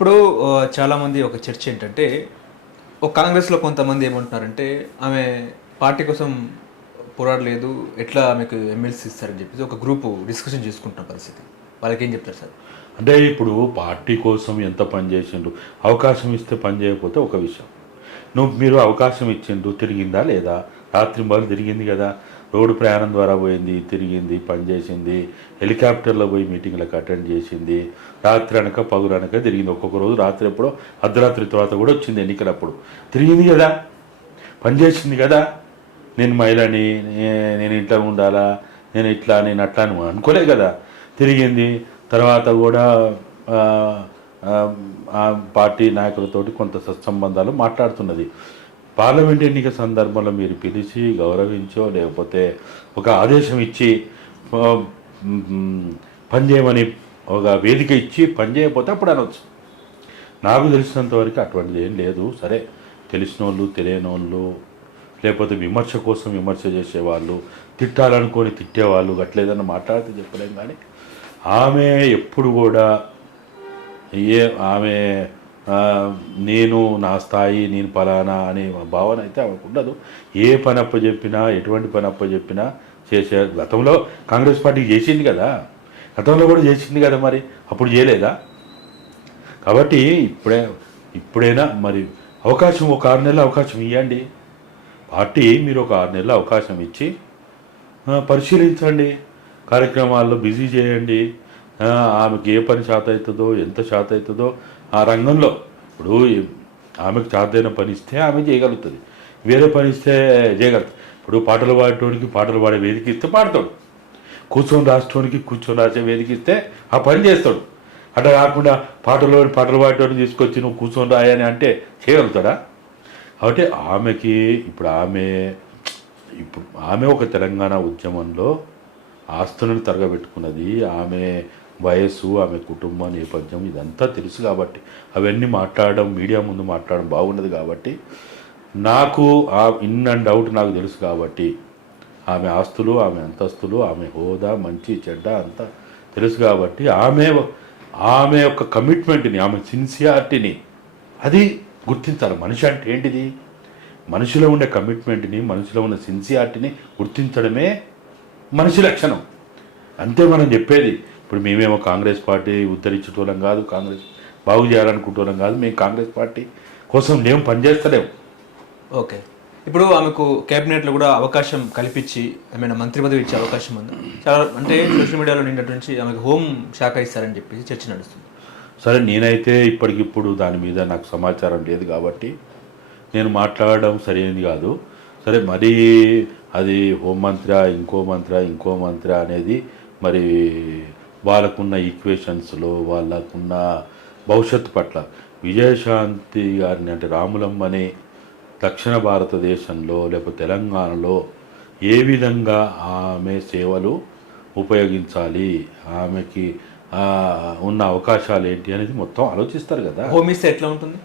ఇప్పుడు చాలామంది ఒక చర్చ ఏంటంటే, ఒక కాంగ్రెస్‌లో కొంతమంది ఏమంటున్నారంటే, ఆమె పార్టీ కోసం పోరాడలేదు. ఎట్లా ఆమెకు ఎమ్మెల్సీ ఇస్తారని చెప్పేసి ఒక గ్రూపు డిస్కషన్ చేసుకుంటున్న పరిస్థితి. వాళ్ళకేం చెప్తారు సార్? అంటే ఇప్పుడు పార్టీ కోసం ఎంత పని చేసిండు, అవకాశం ఇస్తే పని చేయకపోతే ఒక విషయం. మీరు అవకాశం ఇచ్చిండు, తిరిగిందా లేదా? రాత్రింబగళ్ళు తిరిగింది కదా. రోడ్డు ప్రయాణం ద్వారా పోయింది, తిరిగింది, పని చేసింది, హెలికాప్టర్లో పోయి మీటింగ్లకు అటెండ్ చేసింది, రాత్రి అనక పగులు అనక తిరిగింది. ఒక్కొక్క రోజు రాత్రి ఎప్పుడో అర్ధరాత్రి తర్వాత కూడా వచ్చింది ఎన్నికలప్పుడు. తిరిగింది కదా, పని చేసింది కదా. నేను మహిళని, నేను ఇంట్లో ఉండాలా, నేను అట్లా అని అనుకోలే కదా. తిరిగింది. తర్వాత కూడా ఆ పార్టీ నాయకులతోటి కొంత సత్సంబంధాలు మాట్లాడుతున్నది. పార్లమెంట్ ఎన్నిక సందర్భంలో మీరు పిలిచి గౌరవించో లేకపోతే ఒక ఆదేశం ఇచ్చి పనిచేయమని ఒక వేదిక ఇచ్చి పని చేయకపోతే అప్పుడు అనవచ్చు. నాకు తెలిసినంతవరకు అటువంటిది ఏం లేదు. సరే, తెలిసిన వాళ్ళు, తెలియని వాళ్ళు, లేకపోతే విమర్శ కోసం విమర్శ చేసేవాళ్ళు, తిట్టాలనుకొని తిట్టేవాళ్ళు అట్లేదన్నా మాట్లాడితే చెప్పలేం. కానీ ఆమె ఎప్పుడు కూడా ఆమె నేను నా స్థాయి, నేను పలానా అనే భావన అయితే ఆమెకు ఉండదు. ఏ పని అప్పచెప్పినా, ఎటువంటి పని అప్పచెప్పినా చేసే. గతంలో కాంగ్రెస్ పార్టీకి చేసింది కదా, గతంలో కూడా చేసింది కదా, మరి అప్పుడు చేయలేదా? కాబట్టి ఇప్పుడైనా మరి అవకాశం, ఒక 6 నెలల అవకాశం ఇవ్వండి. పార్టీ మీరు ఒక 6 నెలల అవకాశం ఇచ్చి పరిశీలించండి, కార్యక్రమాల్లో బిజీ చేయండి. ఆమెకి ఏ పని చేత అవుతుందో, ఎంత చేత అవుతుందో ఆ రంగంలో. ఇప్పుడు ఆమెకు చేతైన పని ఇస్తే ఆమె చేయగలుగుతుంది, వేరే పని ఇస్తే చేయగలుగుతుంది. ఇప్పుడు పాటలు పాడేటోనికి పాటలు పాడే వేదిక ఇస్తే పాడతాడు, కూర్చొని రాసేటోనికి కూర్చొని రాసే వేదిక ఇస్తే ఆ పని చేస్తాడు. అట్లా కాకుండా పాటలు పాడేటోని తీసుకొచ్చి నువ్వు కూర్చొని రాయని అంటే చేయగలుగుతాడా? కాబట్టి ఇప్పుడు ఆమె ఒక తెలంగాణ ఉద్యమంలో ఆస్తులను తరగబెట్టుకున్నది. ఆమె వయస్సు, ఆమె కుటుంబ నేపథ్యం ఇదంతా తెలుసు కాబట్టి అవన్నీ మాట్లాడడం, మీడియా ముందు మాట్లాడడం బాగున్నది. కాబట్టి నాకు ఇన్ అండ్ అవుట్ నాకు తెలుసు. కాబట్టి ఆమె ఆస్తులు, ఆమె అంతస్తులు, ఆమె హోదా, మంచి చెడ్డ అంతా తెలుసు. కాబట్టి ఆమె యొక్క కమిట్మెంట్ని, ఆమె సిన్సియారిటీని అది గుర్తించాలి. మనిషి అంటే ఏంటిది? మనిషిలో ఉండే కమిట్మెంట్ని, మనిషిలో ఉన్న సిన్సియారిటీని గుర్తించడమే మనిషి లక్షణం. అంతే మనం చెప్పేది. ఇప్పుడు మేమేమో కాంగ్రెస్ పార్టీ ఉద్ధరించేటోళ్ళం కాదు, కాంగ్రెస్ బాగు చేయాలనుకుంటున్నాం కాదు. మేము కాంగ్రెస్ పార్టీ కోసం మేము పనిచేస్తలేము. ఓకే. ఇప్పుడు ఆమెకు క్యాబినెట్లో కూడా అవకాశం కల్పించి ఏమైనా మంత్రి పదవి ఇచ్చే అవకాశం ఉందా? చాలా అంటే సోషల్ మీడియాలో నిన్నటి నుంచి ఆమెకు హోం శాఖ ఇస్తారని చెప్పేసి చర్చ నడుస్తుంది. సరే, నేనైతే ఇప్పటికిప్పుడు దాని మీద నాకు సమాచారం లేదు కాబట్టి నేను మాట్లాడడం సరైనది కాదు. సరే, మరీ అది హోంమంత్రి, ఇంకో మంత్రి అనేది మరి వాళ్ళకున్న ఈక్వేషన్స్లో, వాళ్ళకున్న భవిష్యత్తు పట్ల విజయశాంతి గారిని అంటే రాములమ్మని దక్షిణ భారతదేశంలో లేకపోతే తెలంగాణలో ఏ విధంగా ఆమె సేవలు ఉపయోగించాలి, ఆమెకి ఉన్న అవకాశాలు ఏంటి అనేది మొత్తం ఆలోచిస్తారు కదా. హోమ్ ఇస్తే ఎట్లా ఉంటుంది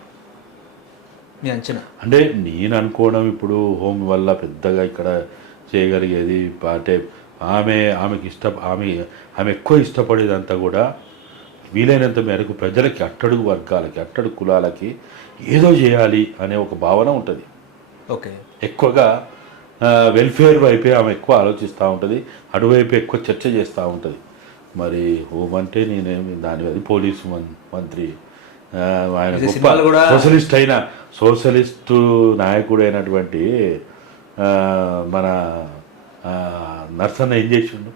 మీ అంచనా? అంటే నేను అనుకోవడం, ఇప్పుడు హోమ్ వల్ల పెద్దగా ఇక్కడ చేయగలిగేది అంటే ఆమెకి ఆమె ఎక్కువ ఇష్టపడేదంతా కూడా వీలైనంత మేరకు ప్రజలకి, అట్టడుగు వర్గాలకి, అట్టడుగు కులాలకి ఏదో చేయాలి అనే ఒక భావన ఉంటుంది. ఓకే. ఎక్కువగా వెల్ఫేర్ వైపే ఆమె ఎక్కువ ఆలోచిస్తూ ఉంటుంది, అటువైపు ఎక్కువ చర్చ చేస్తూ ఉంటుంది. మరి హోమ్ అంటే నేనేమి అది పోలీసు మంత్రి, ఆయన గొప్ప సోషలిస్టు నాయకుడు అయినటువంటి మన నర్సన్న ఏం చేసిండు?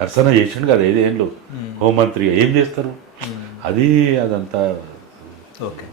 నర్సన్న చేసిండు కదా 5 ఏళ్ళు హోంమంత్రిగా. ఏం చేస్తారు? అదంతా ఓకే.